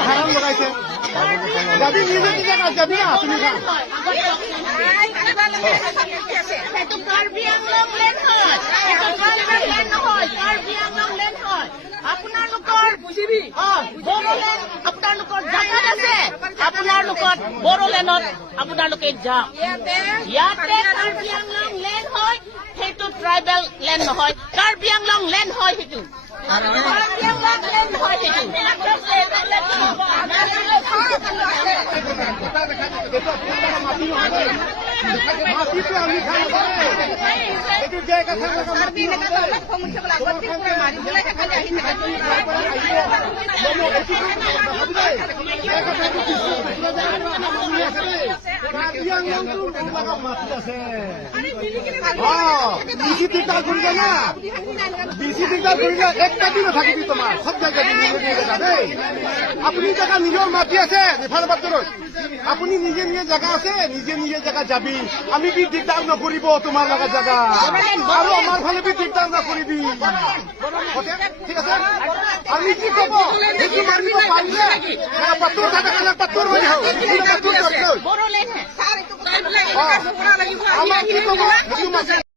হাৰাম লগাইছে যাবি নিজে নিজে কাজ যাবি না তুমি আপোনালোকৰ বড়োলেণ্ডত আপোনালোকে যাওক ইয়াতে কাৰ্বি আংলং লেণ্ড হয় সেইটো ট্ৰাইবেল লেণ্ড নহয় কাৰ্বি আংলং লেণ্ড হয় সেইটো কাৰ্বি আংলং লেণ্ড হয় সেইটো মাটিটো আমি খাই এইটো যে কথা বেশি দিকদার করিলে না বেশি দিকদার করিলে একটা দিনও থাকিবি তোমার সব জায়গায় দেই আপনি জায়গা নিজৰ মাটি আছে রেফার বাজারত আপনি নিজে নিজে জায়গা আছে নিজে নিজে জায়গা যাবি আমি বি দিকদার নকরিব তোমার লাগা জায়গা আৰু আমাৰ ফালে বি দিকদাৰ নকৰিবি ঠিক আছে আমি কি কব সেইটো মানিব পাৰিলে পাত্তৰ থাকা কালে পাত্তৰ হৈ যাও পাত্তৰ ধৰিলে বড়োলেণ্ড আমাৰ কি কব সেইটো